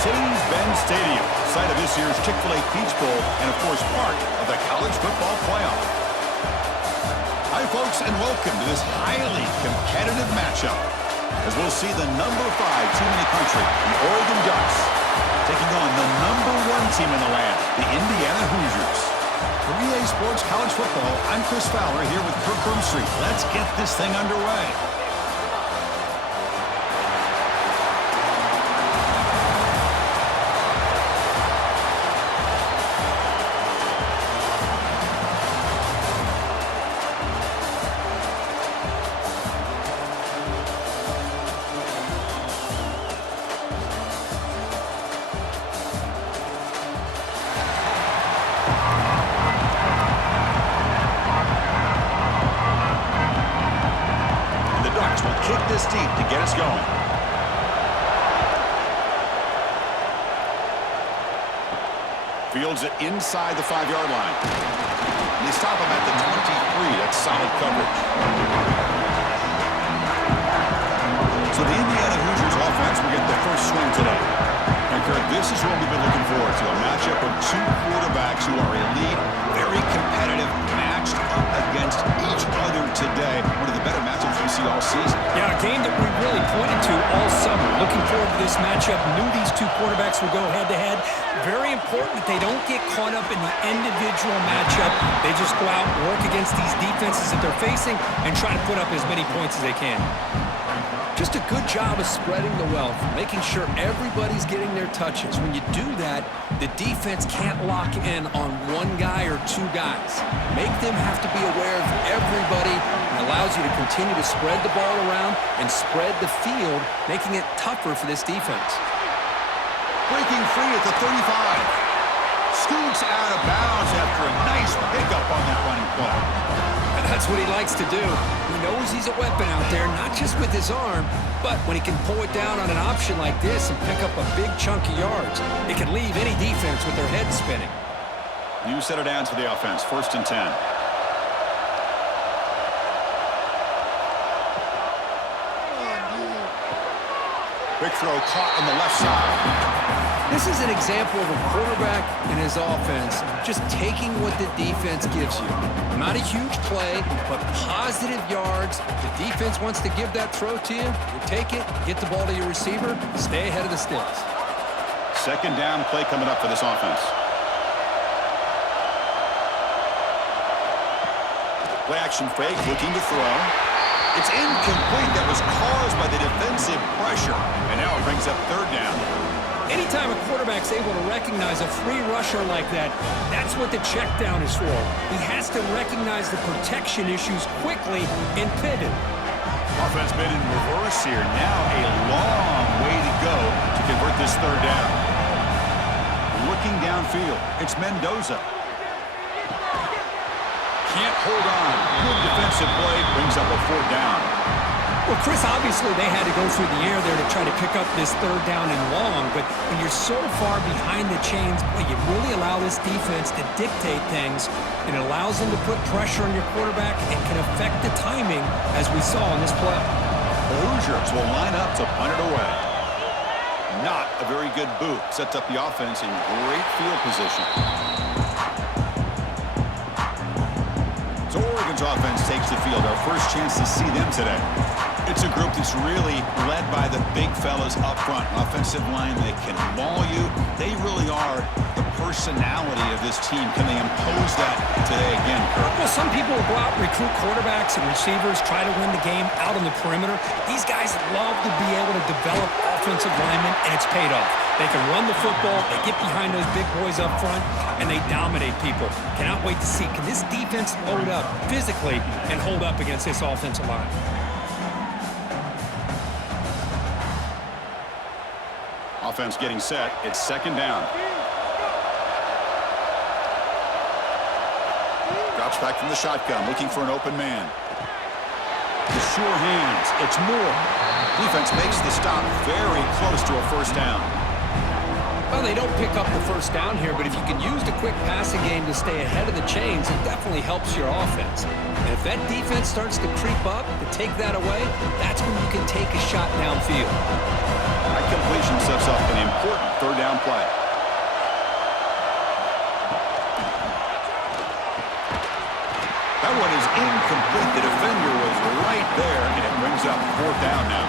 Mercedes-Benz Stadium, site of this year's Chick-fil-A Peach Bowl, and of course part of the College Football Playoff. Hi folks, and welcome to this highly competitive matchup, as we'll see the number 5 team in the country, the Oregon Ducks, taking on the number 1 team in the land, the Indiana Hoosiers. For EA Sports College Football, I'm Chris Fowler here with Kirk Herbstreit. Let's get this thing underway. Kick this deep to get us going. Fields it inside the 5-yard line. They stop him at the 23. That's solid coverage. So the Indiana Hoosiers offense will get the first swing today. And Kirk, this is what we've been looking forward to, a matchup of 2 quarterbacks who are elite, very competitive, matched up against each other today. One of the better matchups we see all season. Yeah, a game that we really pointed to all summer. Looking forward to this matchup. Knew these 2 quarterbacks would go head-to-head. Very important that they don't get caught up in the individual matchup. They just go out and work against these defenses that they're facing and try to put up as many points as they can. Just a good job of spreading the wealth, making sure everybody's getting their touches. When you do that, the defense can't lock in on 1 guy or 2 guys. Make them have to be aware of everybody. It allows you to continue to spread the ball around and spread the field, making it tougher for this defense. Breaking free at the 35. Scoots out of bounds after a nice pickup on that running play. That's what he likes to do. He knows he's a weapon out there, not just with his arm, but when he can pull it down on an option like this and pick up a big chunk of yards, it can leave any defense with their head spinning. You set it down to the offense, 1st and 10. Quick throw caught on the left side. This is an example of a quarterback and his offense just taking what the defense gives you. Not a huge play, but positive yards. The defense wants to give that throw to you. You take it, get the ball to your receiver, stay ahead of the sticks. 2nd down play coming up for this offense. Play action fake, looking to throw. It's incomplete. That was caused by the defensive pressure. And now it brings up 3rd down. Anytime a quarterback's able to recognize a free rusher like that, that's what the check down is for. He has to recognize the protection issues quickly and pivot. Offense been in reverse here. Now a long way to go to convert this 3rd down. Looking downfield, it's Mendoza. Can't hold on. Good defensive play, brings up a 4th down. Well, Chris, obviously they had to go through the air there to try to pick up this 3rd down and long, but when you're so far behind the chains, boy, you really allow this defense to dictate things, and it allows them to put pressure on your quarterback and can affect the timing, as we saw in this play. The Hoosiers will line up to punt it away. Not a very good boot. Sets up the offense in great field position. So Oregon's offense takes the field. Our first chance to see them today. It's a group that's really led by the big fellas up front. An offensive line that can maul you. They really are the personality of this team. Can they impose that today again, Kirk? Well, some people will go out and recruit quarterbacks and receivers, try to win the game out on the perimeter. These guys love to be able to develop offensive linemen, and it's paid off. They can run the football, they get behind those big boys up front, and they dominate people. Cannot wait to see, can this defense load up physically and hold up against this offensive line? Offense getting set. It's 2nd down. Drops back from the shotgun, looking for an open man. The sure hands. It's Moore. Defense makes the stop very close to a 1st down. Well, they don't pick up the 1st down here, but if you can use the quick passing game to stay ahead of the chains, it definitely helps your offense. And if that defense starts to creep up, to take that away, that's when you can take a shot downfield. That completion sets up an important 3rd 4th down now.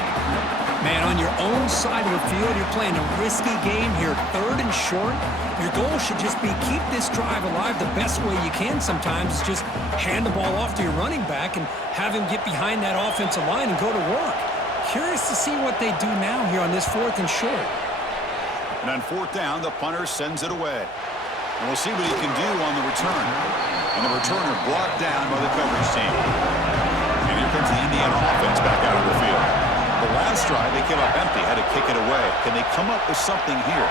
Man, on your own side of the field, you're playing a risky game here, 3rd and short. Your goal should just be keep this drive alive the best way you can sometimes. Is just hand the ball off to your running back and have him get behind that offensive line and go to work. Curious to see what they do now here on this 4th and short. And on 4th down, the punter sends it away. And we'll see what he can do on the return. And the returner brought down by the coverage team. And here comes the Indiana offense back out on the field. The last drive, they came up empty, had to kick it away. Can they come up with something here?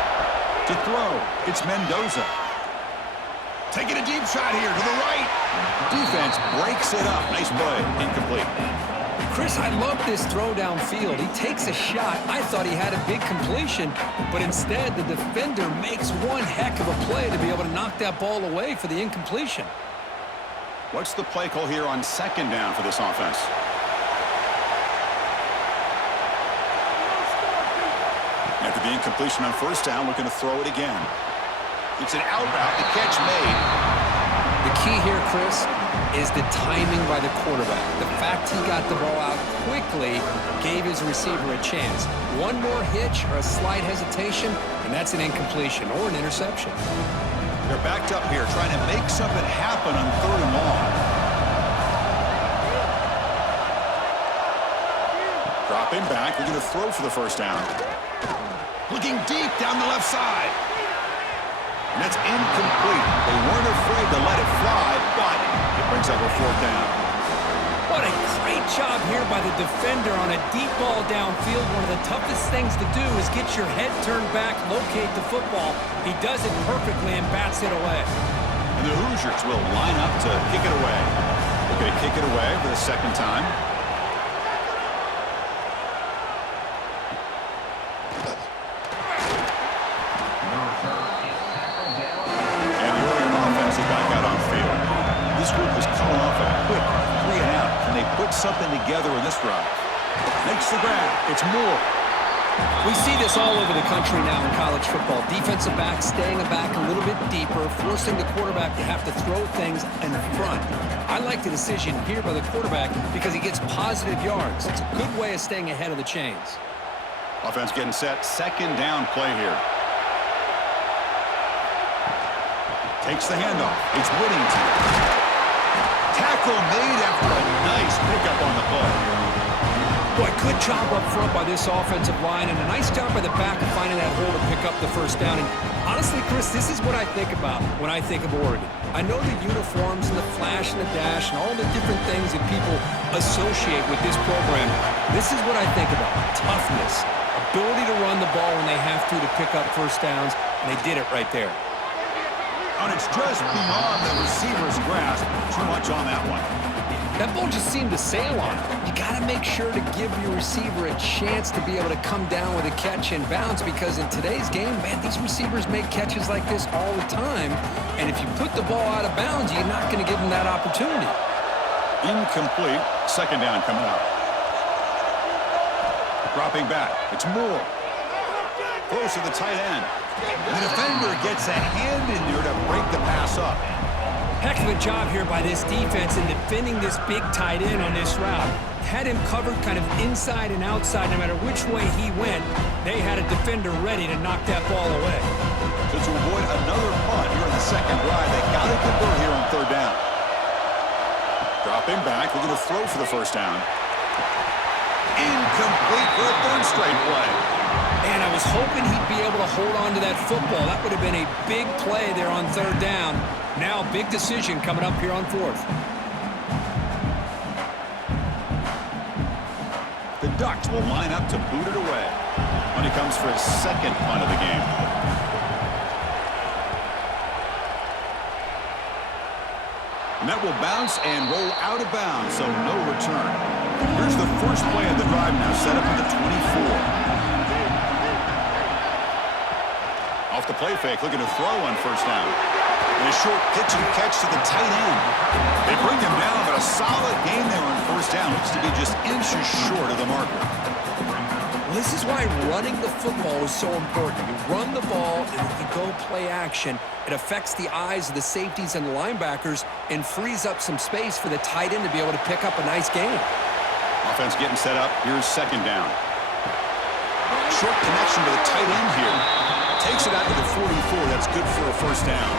To throw, it's Mendoza. Taking a deep shot here to the right. Defense breaks it up. Nice play. Incomplete. Chris, I love this throw downfield. He takes a shot. I thought he had a big completion, but instead the defender makes one heck of a play to be able to knock that ball away for the incompletion. What's the play call here on 2nd down for this offense? After the incompletion on 1st down, we're going to throw it again. It's an out route. The catch made. The key here, Chris, is the timing by the quarterback. The fact he got the ball out quickly gave his receiver a chance. One more hitch or a slight hesitation, and that's an incompletion or an interception. They're backed up here trying to make something happen on 3rd and long. Dropping back. We're going to throw for the 1st down. Looking deep down the left side. And that's incomplete. They weren't afraid to let it fly, but it brings up a 4th down. What a great job here by the defender on a deep ball downfield. One of the toughest things to do is get your head turned back, locate the football. He does it perfectly and bats it away. And the Hoosiers will line up to kick it away. They're going to kick it away for the 2nd time. This group is coming off a quick 3 and out. Can they put something together in this drive? Makes the grab. It's Moore. We see this all over the country now in college football. Defensive backs staying back a little bit deeper, forcing the quarterback to have to throw things in front. I like the decision here by the quarterback because he gets positive yards. It's a good way of staying ahead of the chains. Offense getting set. 2nd down play here. Takes the handoff. It's Whittington. Tackle made after a nice pickup on the play. Boy, good job up front by this offensive line, and a nice job by the back of finding that hole to pick up the 1st down. And honestly, Chris, this is what I think about when I think of Oregon. I know the uniforms and the flash and the dash and all the different things that people associate with this program. This is what I think about. Toughness, ability to run the ball when they have to pick up 1st downs, and they did it right there. And it's just beyond the receiver's grasp. Too much on that one. That ball just seemed to sail on him. You got to make sure to give your receiver a chance to be able to come down with a catch and bounce, because in today's game, man, these receivers make catches like this all the time. And if you put the ball out of bounds, you're not going to give them that opportunity. Incomplete. 2nd down coming up. Dropping back. It's Moore. Close to the tight end. And the defender gets a hand in there to break the pass up. Heck of a job here by this defense in defending this big tight end on this route. Had him covered kind of inside and outside. No matter which way he went, they had a defender ready to knock that ball away. So to avoid another punt here in the 2nd drive, they got to convert here on 3rd down. Dropping back. We're going to throw for the 1st down. Incomplete for a 3rd straight play. And I was hoping he'd be able to hold on to that football. That would have been a big play there on 3rd down. Now, big decision coming up here on 4th. The Ducks will line up to boot it away when he comes for his 2nd punt of the game. And that will bounce and roll out of bounds, so no return. Here's the first play of the drive now, set up at the 24. Off the play fake, looking to throw on 1st down. And a short pitch and catch to the tight end. They bring him down, but a solid gain there on 1st down. Looks to be just inches short of the marker. Well, this is why running the football is so important. You run the ball, and if you go play action, it affects the eyes of the safeties and the linebackers and frees up some space for the tight end to be able to pick up a nice gain. Offense getting set up. Here's second down. Short connection to the tight end here. Takes it out to the 44. That's good for a first down.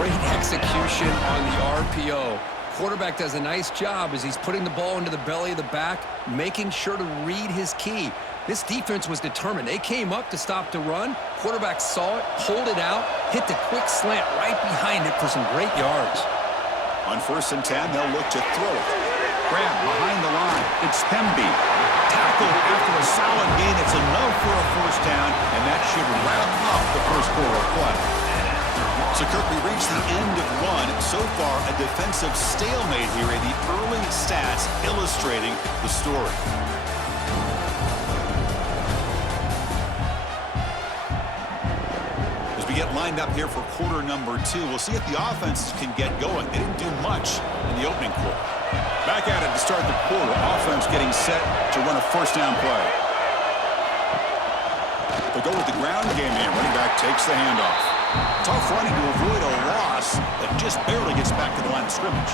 Great execution on the RPO. Quarterback does a nice job as he's putting the ball into the belly of the back, making sure to read his key. This defense was determined. They came up to stop the run. Quarterback saw it, pulled it out, hit the quick slant right behind it for some great yards. On 1st and 10, they'll look to throw it. Grab behind the line. It's Pemby. Tackled after a solid gain. It's enough for a first down, and that should wrap up the first quarter of play. So, Kirk, we reached the end of one. So far, a defensive stalemate here in the early stats illustrating the story. As we get lined up here for quarter number 2, we'll see if the offenses can get going. They didn't do much in the opening quarter. Back at it to start the quarter. Offense getting set to run a first down play. They'll go with the ground game here. Running back takes the handoff. Tough running to avoid a loss that just barely gets back to the line of scrimmage.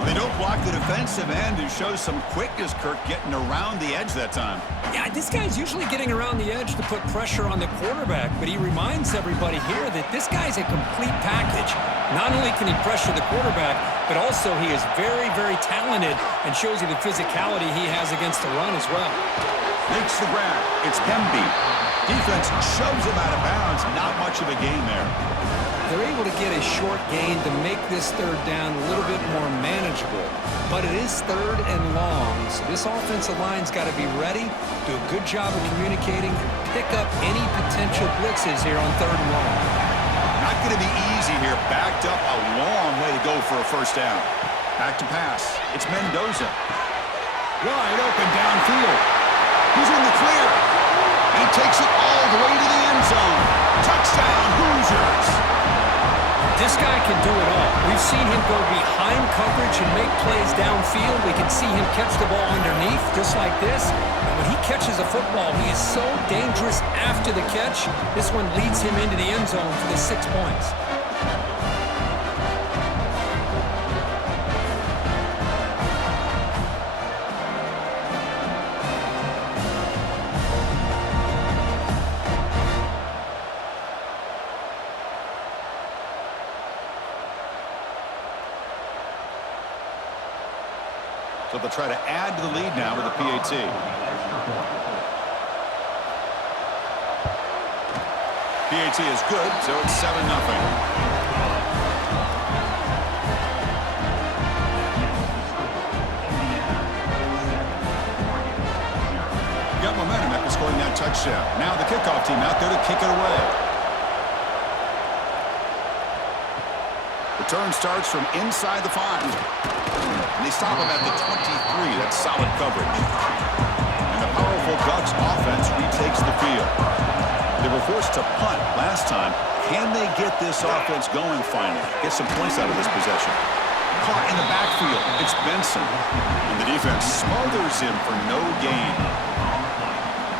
Well, they don't block the defensive end, who shows some quickness, Kirk, getting around the edge that time. Yeah, this guy's usually getting around the edge to put pressure on the quarterback, but he reminds everybody here that this guy's a complete package. Not only can he pressure the quarterback, but also he is very, very talented and shows you the physicality he has against the run as well. Makes the grab. It's Pemby. Defense shoves him out of bounds. Not much of a gain there. They're able to get a short gain to make this third down a little bit more manageable. But it is 3rd and long, so this offensive line's got to be ready, do a good job of communicating, and pick up any potential blitzes here on 3rd and long. Not going to be easy here. Backed up a long way to go for a first down. Back to pass. It's Mendoza. Wide open downfield. He's in the clear. And he takes it all the way to the end zone. Touchdown, Hoosiers. This guy can do it all. We've seen him go behind coverage and make plays downfield. We can see him catch the ball underneath, just like this. And when he catches a football, he is so dangerous after the catch. This one leads him into the end zone for the 6 points. So they'll try to add to the lead now with a PAT. PAT is good, so it's 7-0. Got momentum after scoring that touchdown. Now the kickoff team out there to kick it away. Return starts from inside the 5. And they stop him at the 23. That's solid coverage. And the powerful Ducks offense retakes the field. They were forced to punt last time. Can they get this offense going finally? Get some points out of this possession. Caught in the backfield. It's Benson. And the defense smothers him for no gain.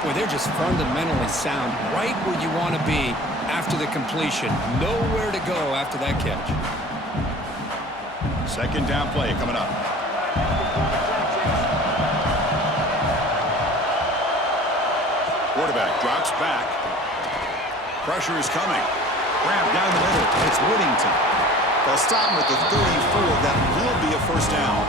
Boy, they're just fundamentally sound, right where you want to be after the completion. Nowhere to go after that catch. Second down play coming up. Quarterback drops back. Pressure is coming. Grab down the middle. It's Whittington. They'll stop him at the 34. That will be a first down.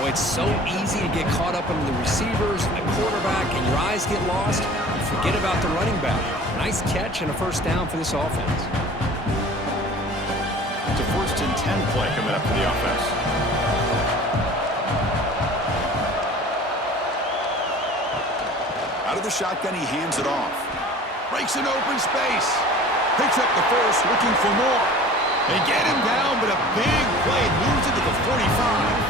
Boy, it's so easy to get caught up in the receivers and the quarterback, and your eyes get lost. You forget about the running back. Nice catch and a first down for this offense. It's a 1st and 10 play coming up for the offense. Out of the shotgun, he hands it off. Breaks an open space. Picks up the first, looking for more. They get him down, but a big play moves into the 45.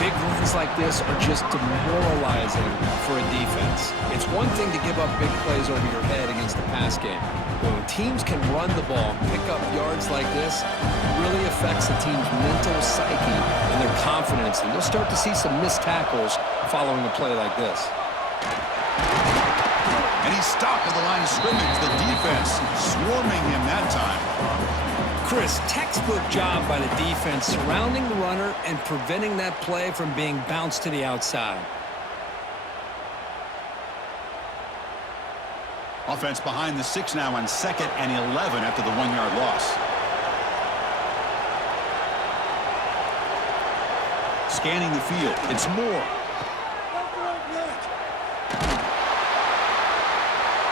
Big runs like this are just demoralizing for a defense. It's one thing to give up big plays over your head against the pass game. But when teams can run the ball, pick up yards like this, it really affects the team's mental psyche and their confidence. And you'll start to see some missed tackles following a play like this. And he's stopped at the line of scrimmage. The defense swarming him that time. Chris, textbook job by the defense surrounding the runner and preventing that play from being bounced to the outside. Offense behind the 6 now on 2nd and 11 after the 1-yard loss. Scanning the field. It's Moore.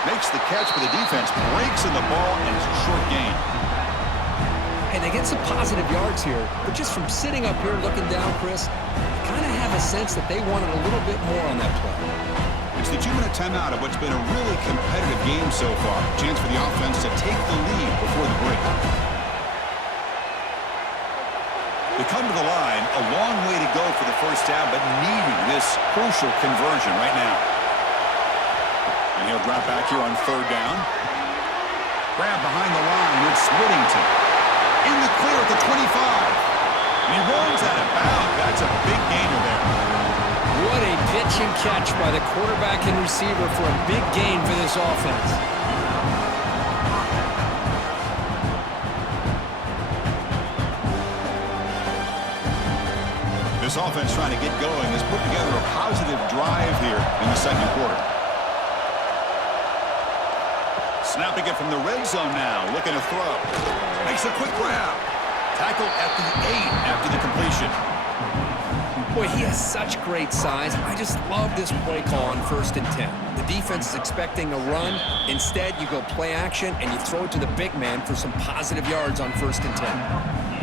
Makes the catch for the defense. Breaks in the ball, and it's a short gain. Hey, they get some positive yards here, but just from sitting up here looking down, Chris, you kind of have a sense that they wanted a little bit more on that play. It's the 2-minute timeout of what's been a really competitive game so far. Chance for the offense to take the lead before the break. They come to the line, a long way to go for the first down, but needing this crucial conversion right now. And he'll drop back here on 3rd down. Grab behind the line with Whittington. In the clear at the 25. And he runs out of bounds. That's a big gainer there. What a pitch and catch by the quarterback and receiver for a big gain for this offense. This offense trying to get going has put together a positive drive here in the 2nd quarter. Snapping it from the red zone now, looking to throw. Makes a quick grab. Tackled at the 8 after the completion. Boy, he has such great size. I just love this play call on 1st and 10. The defense is expecting a run. Instead, you go play action, and you throw it to the big man for some positive yards on 1st and 10.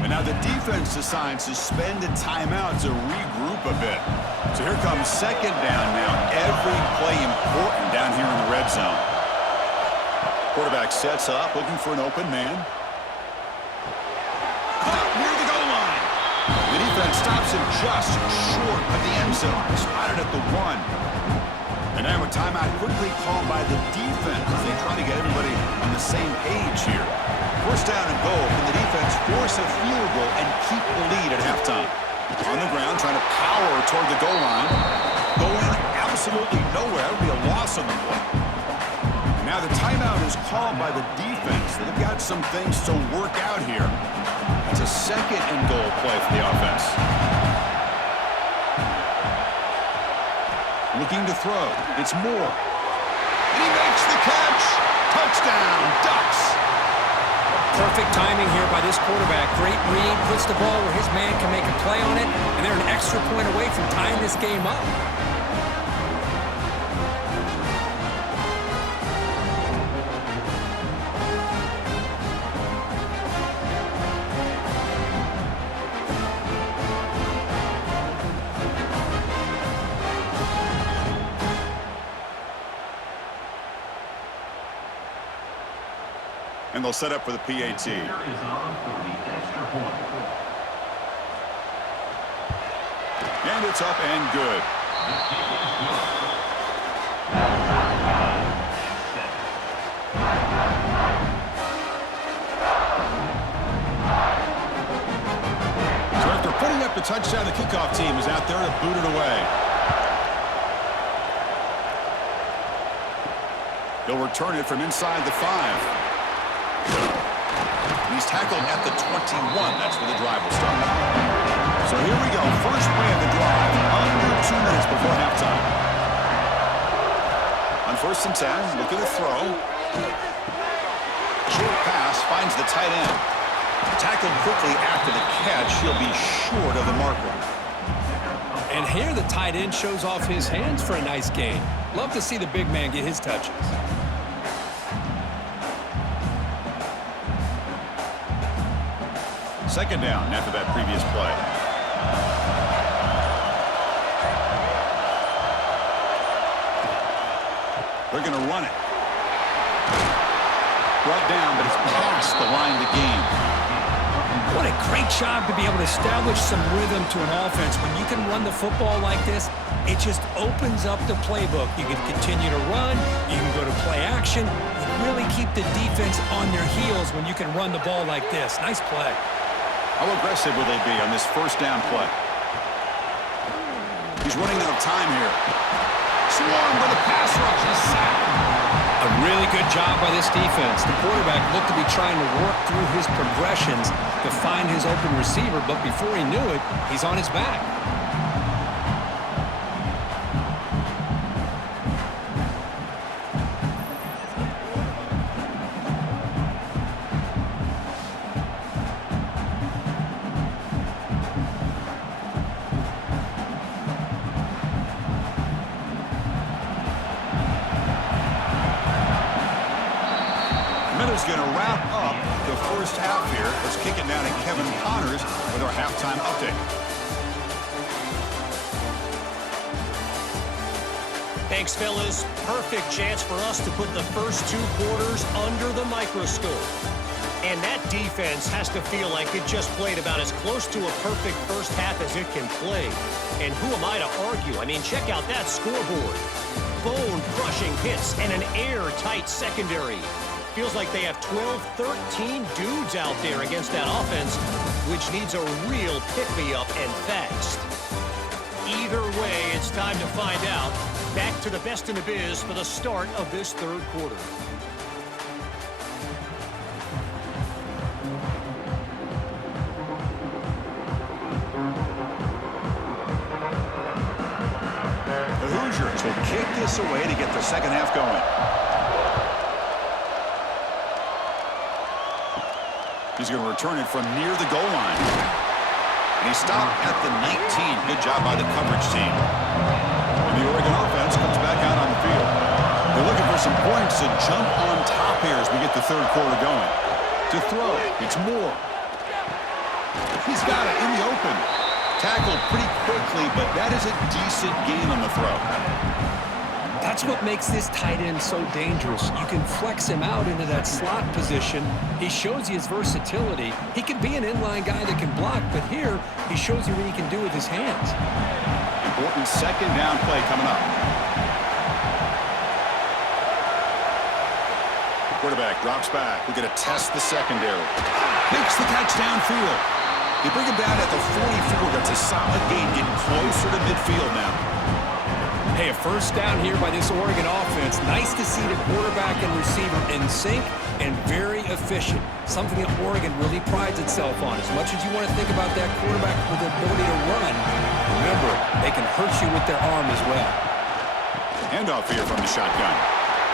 And now the defense decides to spend a timeout to regroup a bit. So here comes 2nd down now. Every play important down here in the red zone. Quarterback sets up, looking for an open man. Caught near the goal line. The defense stops him just short of the end zone. Spotted at the 1. And now a timeout quickly called by the defense as they try to get everybody on the same page here. 1st down and goal. Can the defense force a field goal and keep the lead at halftime? On the ground, trying to power toward the goal line. Going absolutely nowhere. That would be a loss on the play. Now the timeout is called by the defense. They've got some things to work out here. It's a 2nd and goal play for the offense. Looking to throw. It's Moore. And he makes the catch. Touchdown, Ducks. Perfect timing here by this quarterback. Great read, puts the ball where his man can make a play on it, and they're an extra point away from tying this game up. And they'll set up for the PAT. And it's up and good. So after putting up the touchdown, the kickoff team is out there to boot it away. They'll return it from inside the 5. He's tackled at the 21. That's where the drive will start. So here we go. First play of the drive. Under 2 minutes before halftime. On 1st and 10, look at the throw. Short pass finds the tight end. Tackled quickly after the catch. He'll be short of the marker. And here the tight end shows off his hands for a nice gain. Love to see the big man get his touches. Second down after that previous play. They're going to run it. Brought down, but it's past the line of the game. What a great job to be able to establish some rhythm to an offense. When you can run the football like this, it just opens up the playbook. You can continue to run. You can go to play action. You really keep the defense on their heels when you can run the ball like this. Nice play. How aggressive will they be on this 1st down play? He's running out of time here. Swarmed by the pass rush. He's sacked. A really Really good job by this defense. The quarterback looked to be trying to work through his progressions to find his open receiver, but before he knew it, he's on his back. Miller's going to wrap up the first half here. Let's kick it down to Kevin Connors with our halftime update. Thanks, fellas. Perfect chance for us to put the first 2 quarters under the microscope. And that defense has to feel like it just played about as close to a perfect first half as it can play. And who am I to argue? I mean, check out that scoreboard. Bone-crushing hits and an airtight secondary. Feels like they have 12, 13 dudes out there against that offense, which needs a real pick-me-up and fast. Either way, it's time to find out. Back to the best in the biz for the start of this third quarter. The Hoosiers will kick this away to get the second half going. He's going to return it from near the goal line. And he stopped at the 19. Good job by the coverage team. And the Oregon offense comes back out on the field. They're looking for some points to jump on top here as we get the third quarter going. To throw, it's Moore. He's got it in the open. Tackled pretty quickly, but that is a decent gain on the throw. That's what makes this tight end so dangerous. You can flex him out into that slot position. He shows you his versatility. He can be an inline guy that can block, but here he shows you what he can do with his hands. Important second down play coming up. Quarterback drops back. We're going to test the secondary. Makes the catch downfield. They bring him down at the 44. That's a solid gain, getting closer to midfield now. Hey, a first down here by this Oregon offense. Nice to see the quarterback and receiver in sync and very efficient. Something that Oregon really prides itself on. As much as you want to think about that quarterback with the ability to run, remember, they can hurt you with their arm as well. Handoff here from the shotgun.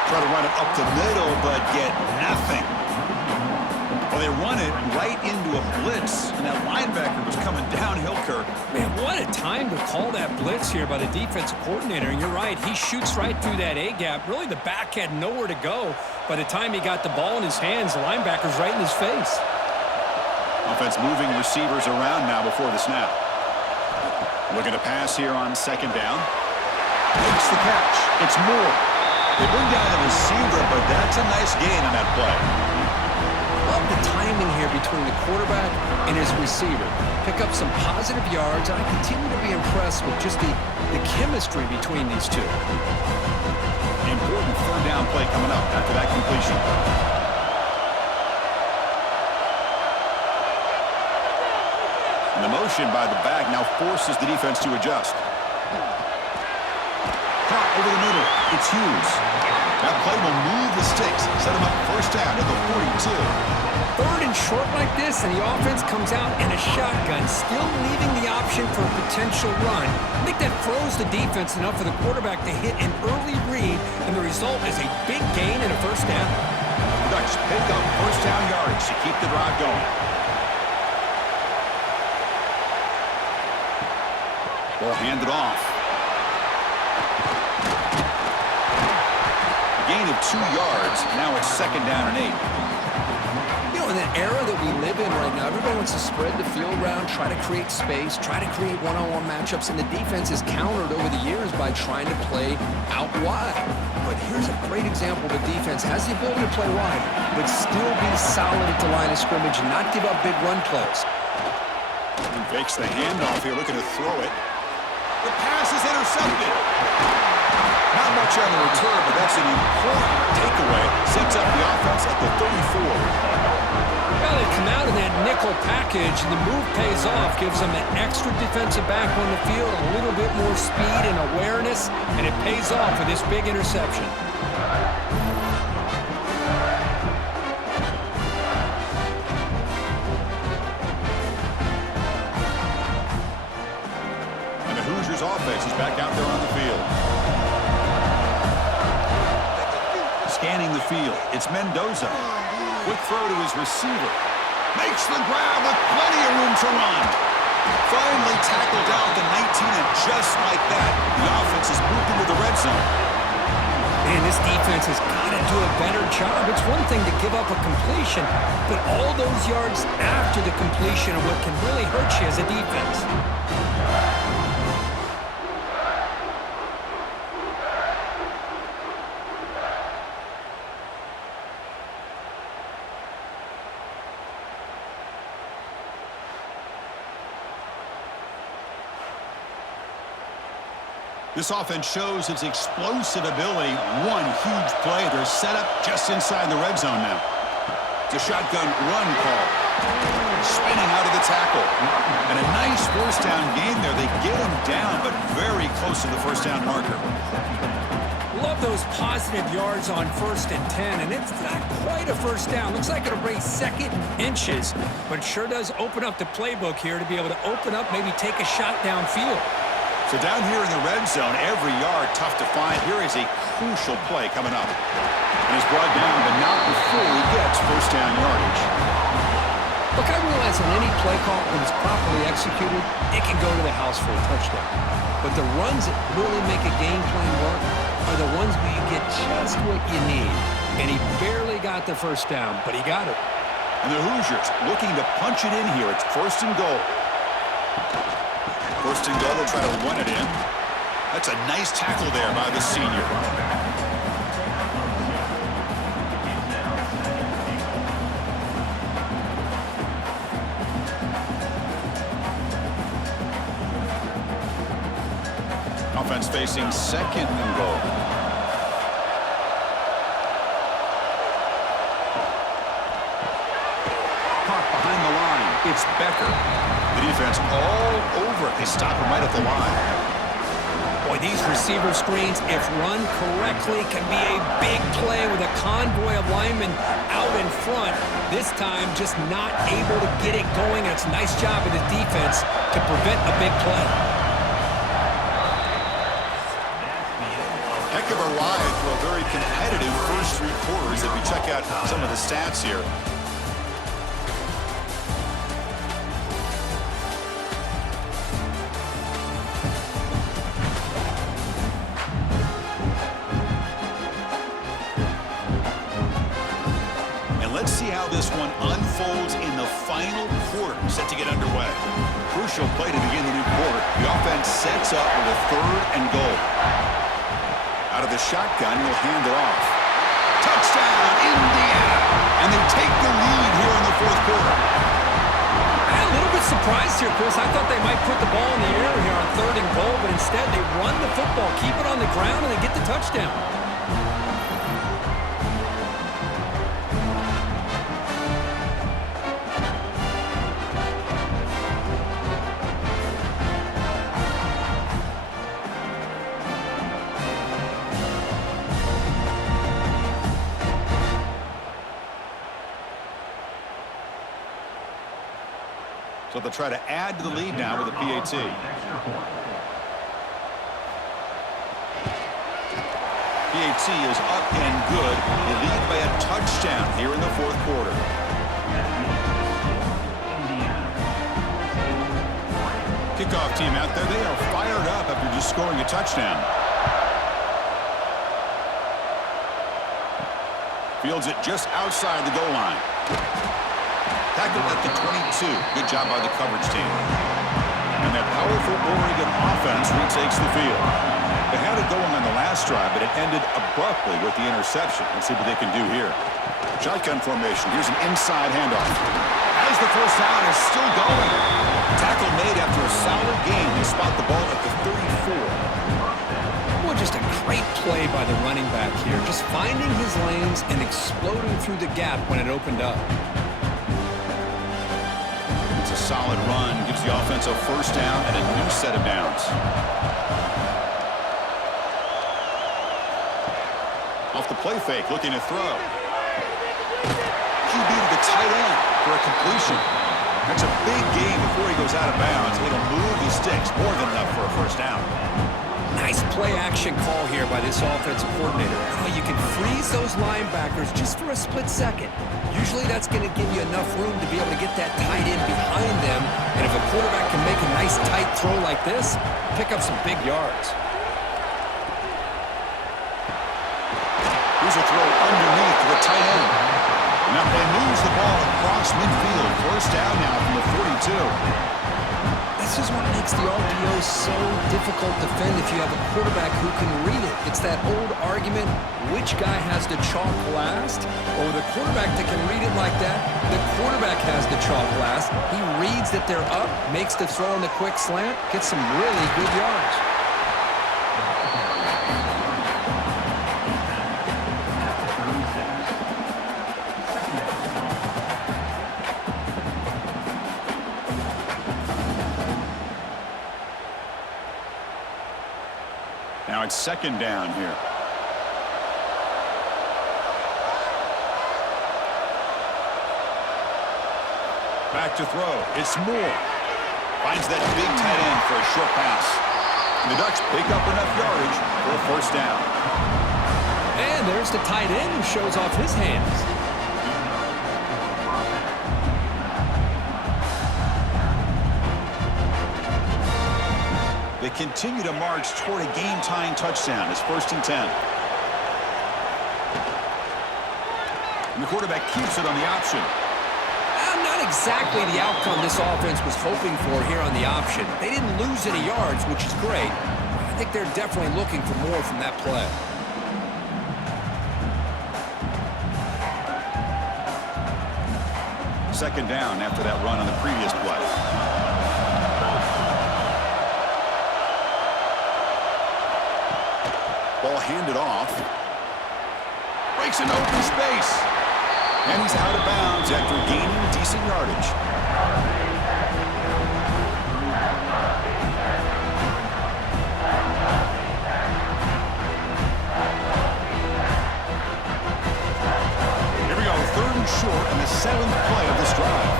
Try to run it up the middle, but get nothing. Well, they run it right into a blitz, and that linebacker was coming downhill, Kirk. Man, what a time to call that blitz here by the defensive coordinator. And you're right, he shoots right through that A-gap. Really, the back had nowhere to go. By the time he got the ball in his hands, the linebacker's right in his face. Offense moving receivers around now before the snap. Looking to pass here on second down. Makes the catch. It's Moore. They bring down the receiver, but that's a nice gain on that play. Love the timing here between the quarterback and his receiver. Pick up some positive yards, and I continue to be impressed with just the chemistry between these two. Important third down play coming up after that completion. And the motion by the back now forces the defense to adjust. Caught over the middle. It's Hughes. That play will move the sticks. Set him up first down at the 42. Third and short like this, and the offense comes out in a shotgun, still leaving the option for a potential run. I think that throws the defense enough for the quarterback to hit an early read, and the result is a big gain and a first down. Ducks pick up first down yardage to keep the drive going. Ball handed off. Gain of 2 yards. Now it's second down and 8. You know, in the era that we live in right now, everybody wants to spread the field around, try to create space, try to create one-on-one matchups, and the defense is countered over the years by trying to play out wide. But here's a great example. The defense has the ability to play wide, but still be solid at the line of scrimmage and not give up big run plays. He fakes the handoff here, looking to throw it. The pass is intercepted. Not much on the return, but that's an important takeaway. Sets up the offense at the 34. Well, they come out in that nickel package, and the move pays off, gives them an extra defensive back on the field, a little bit more speed and awareness, and it pays off with this big interception. scanning the field. It's Mendoza. Quick throw to his receiver. Makes the grab with plenty of room to run. Finally tackled down at the 19, and just like that, the offense has moved into the red zone. Man, this defense has got to do a better job. It's one thing to give up a completion, but all those yards after the completion are what can really hurt you as a defense. This offense shows its explosive ability. One huge play. They're set up just inside the red zone now. It's a shotgun run call. Spinning out of the tackle. And a nice first down gain there. They get him down, but very close to the first down marker. Love those positive yards on 1st and 10, and it's not quite a first down. Looks like it'll bring 2nd and inches, but it sure does open up the playbook here to be able to open up, maybe take a shot downfield. So down here in the red zone, every yard tough to find. Here is a crucial play coming up. And he's brought down, but not before he gets first down yardage. Look, I realize on any play call, when it's properly executed, it can go to the house for a touchdown. But the runs that really make a game plan work are the ones where you get just what you need. And he barely got the first down, but he got it. And the Hoosiers looking to punch it in here. It's 1st and goal. 1st and goal, they'll try to run it in. That's a nice tackle there by the senior. Offense facing 2nd and goal. Caught behind the line. It's Becker. The defense all over it. They stop him right at the line. Boy, these receiver screens, if run correctly, can be a big play with a convoy of linemen out in front. This time, just not able to get it going. And it's a nice job of the defense to prevent a big play. Heck of a ride through a very competitive first 3 quarters if you check out some of the stats here. Let's see how this one unfolds in the final quarter, set to get underway. Crucial play to begin the new quarter. The offense sets up with a 3rd and goal. Out of the shotgun, he'll hand it off. Touchdown, Indiana! And they take the lead here in the 4th quarter. I'm a little bit surprised here, Chris. I thought they might put the ball in the air here on 3rd and goal, but instead they run the football, keep it on the ground, and they get the touchdown. So they'll try to add to the lead now with a PAT. PAT is up and good. They lead by a touchdown here in the 4th quarter. Kickoff team out there. They are fired up after just scoring a touchdown. Fields it just outside the goal line. Tackled at the 22. Good job by the coverage team. And that powerful Oregon offense retakes the field. They had it going on the last drive, but it ended abruptly with the interception. Let's see what they can do here. Shotgun formation. Here's an inside handoff. As the first down is still going. Tackle made after a solid gain. They spot the ball at the 34. Well, just a great play by the running back here. Just finding his lanes and exploding through the gap when it opened up. It's a solid run. Gives the offense a first down and a new set of downs. Off the play fake, looking to throw. QB to the tight end for a completion. That's a big gain before he goes out of bounds. It'll move the sticks more than enough for a first down. Nice play-action call here by this offensive coordinator. Oh, you can freeze those linebackers just for a split second. Usually that's going to give you enough room to be able to get that tight end behind them. And if a quarterback can make a nice tight throw like this, pick up some big yards. Here's a throw underneath to the tight end. And that play moves the ball across midfield. First down now from the 42. This is what makes the RPO so difficult to defend if you have a quarterback who can read it. It's that old argument, which guy has the chalk last? Or the quarterback that can read it like that, the quarterback has the chalk last. He reads that they're up, makes the throw on the quick slant, gets some really good yards. Now it's second down here. Back to throw. It's Moore. Finds that big tight end for a short pass. And the Ducks pick up enough yardage for a first down. And there's the tight end who shows off his hands. They continue to march toward a game-tying touchdown. It's 1st and 10. And the quarterback keeps it on the option. Not exactly the outcome this offense was hoping for here on the option. They didn't lose any yards, which is great. I think they're definitely looking for more from that play. Second down after that run on the previous play. Ball handed off. Breaks into open space. And he's out of bounds after gaining decent yardage. Here we go, 3rd and short and the 7th play of this drive.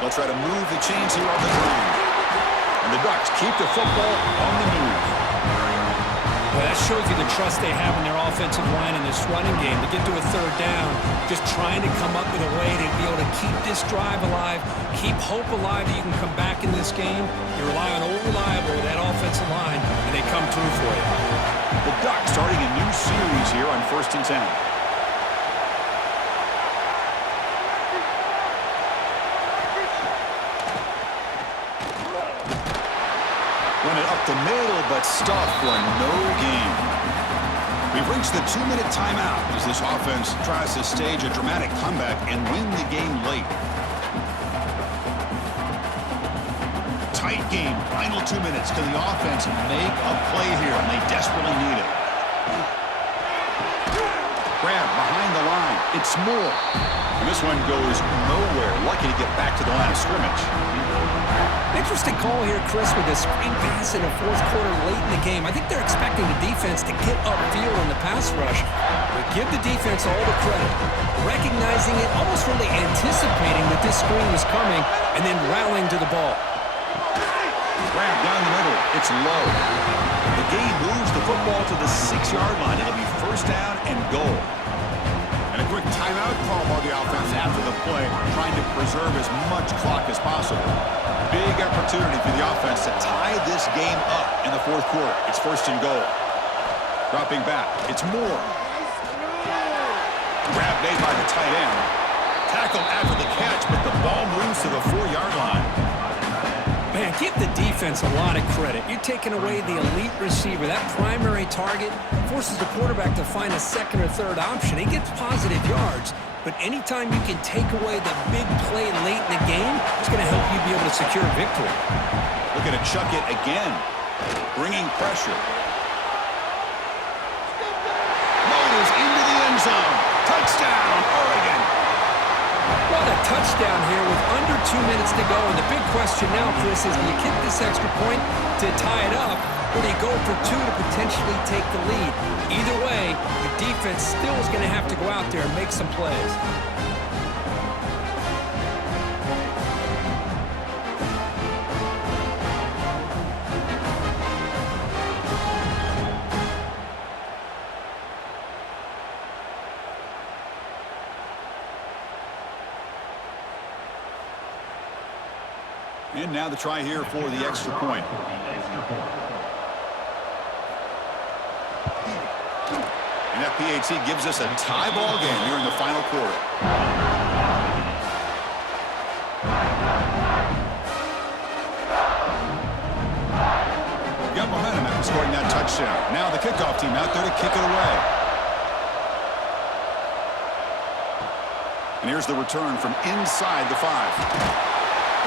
They'll try to move the chains here on the ground. And the Ducks keep the football on the move. Well, that shows you the trust they have in their offensive line in this running game. To get to a 3rd down, just trying to come up with a way to be able to keep this drive alive, keep hope alive that you can come back in this game. You rely on old reliable with that offensive line, and they come through for you. The Ducks starting a new series here on 1st and 10. Run it up the middle, but stuffed for no gain. We've reached the 2-minute timeout as this offense tries to stage a dramatic comeback and win the game late. Tight game, final 2 minutes. Can the offense make a play here? And they desperately need it. Grab behind the line. It's Moore. And this one goes nowhere. Lucky to get back to the line of scrimmage. Interesting call here, Chris, with a screen pass in the 4th quarter late in the game. I think they're expecting the defense to get upfield in the pass rush. But give the defense all the credit. Recognizing it, almost really anticipating that this screen was coming, and then rallying to the ball. Grab down the middle. It's low. The game moves the football to the 6-yard line. It'll be first down and goal. And a quick timeout call by the offense after the play, trying to preserve as much clock as possible. Big opportunity for the offense to tie this game up in the 4th quarter. It's 1st and goal. Dropping back. It's Moore. Grab made by the tight end. Tackled after the catch, but the ball moves to the 4-yard line. Man, give the defense a lot of credit. You're taking away the elite receiver. That primary target forces the quarterback to find a 2nd or 3rd option. He gets positive yards, but anytime you can take away the big play late in the game, it's going to help you be able to secure victory. Looking to chuck it again. Bringing pressure. Motors into the end zone. Touchdown, Oregon. What a touchdown here with under 2 minutes to go. And the big question now, Chris, is do you kick this extra point to tie it up, or do you go for 2 to potentially take the lead? Either way, the defense still is going to have to go out there and make some plays. And now the try here for the extra point. And that PAT gives us a tie ball game here in the final quarter. Got momentum after scoring that touchdown. Now the kickoff team out there to kick it away. And here's the return from inside the 5.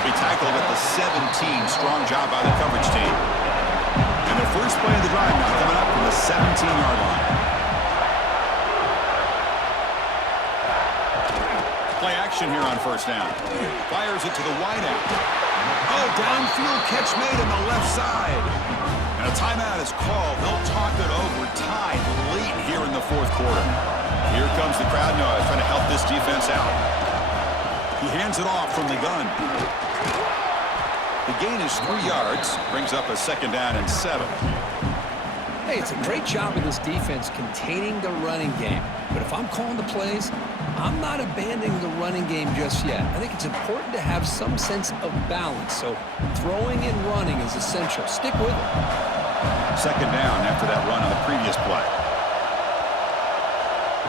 He tackled at the 17. Strong job by the coverage team. And the first play of the drive now coming up from the 17-yard line. Play action here on first down. Fires it to the wideout. Oh, downfield catch made on the left side. And a timeout is called. They'll talk it over. Tied late here in the fourth quarter. Here comes the crowd noise trying to help this defense out. He hands it off from the gun. The gain is 3 yards. Brings up a second down and 7. Hey, it's a great job of this defense containing the running game. But if I'm calling the plays, I'm not abandoning the running game just yet. I think it's important to have some sense of balance. So throwing and running is essential. Stick with it. Second down after that run on the previous play.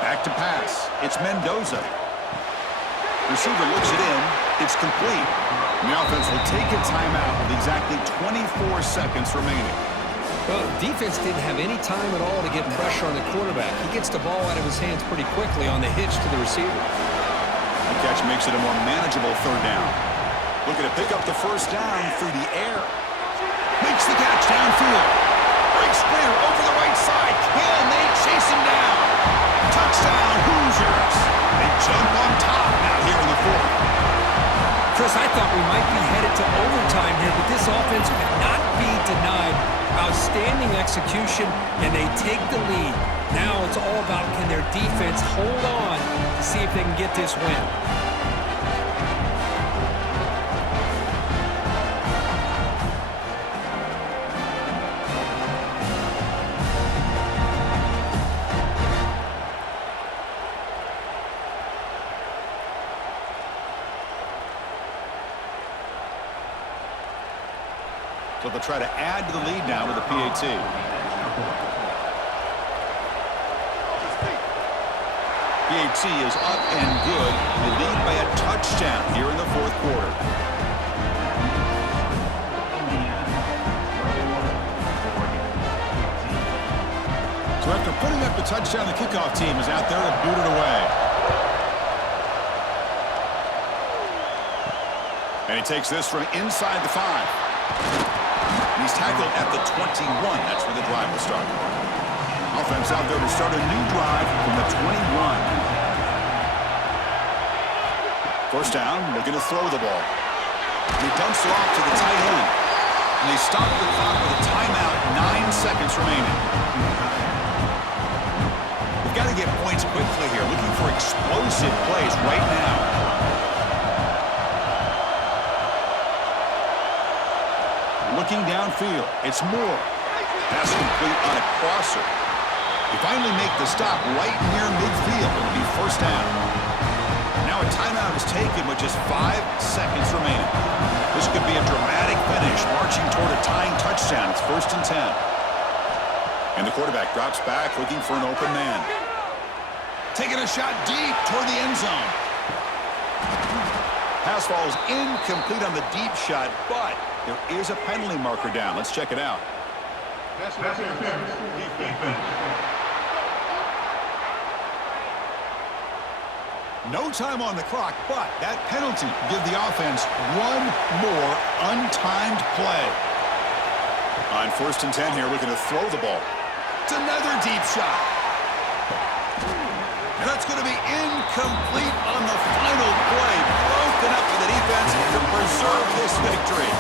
Back to pass. It's Mendoza. Receiver looks it in. It's complete. And the offense will take a timeout with exactly 24 seconds remaining. Well, the defense didn't have any time at all to get pressure on the quarterback. He gets the ball out of his hands pretty quickly on the hitch to the receiver. The catch makes it a more manageable third down. Looking to pick up the first down through the air. Makes the catch downfield. Breaks clear over the right side. Can they chase him down? Touchdown, Hoosiers. They jump on top now here in the fourth. Chris, I thought we might be headed to overtime here, but this offense could not be denied. Outstanding execution, and they take the lead. Now it's all about can their defense hold on to see if they can get this win. So they'll try to add to the lead now with a PAT. PAT is up and good. They lead by a touchdown here in the fourth quarter. So after putting up the touchdown, the kickoff team is out there to boot it away. And he takes this from inside the 5. He's tackled at the 21. That's where the drive will start. Offense out there to start a new drive from the 21. First down, looking to throw the ball. And he dumps it off to the tight end. And they stop the clock with a timeout, 9 seconds remaining. We've got to get points quickly here, looking for explosive plays right now. Looking downfield, it's Moore. Pass complete on a crosser. They finally make the stop right near midfield. It'll be first down. Now a timeout is taken with just 5 seconds remaining. This could be a dramatic finish, marching toward a tying touchdown. It's 1st and 10. And the quarterback drops back, looking for an open man. Taking a shot deep toward the end zone. Pass falls incomplete on the deep shot, but there is a penalty marker down. Let's check it out. No time on the clock, but that penalty give the offense one more untimed play. On 1st and 10 here, looking to throw the ball. It's another deep shot. And that's going to be incomplete on the final play. Broken up for the defense to preserve this victory.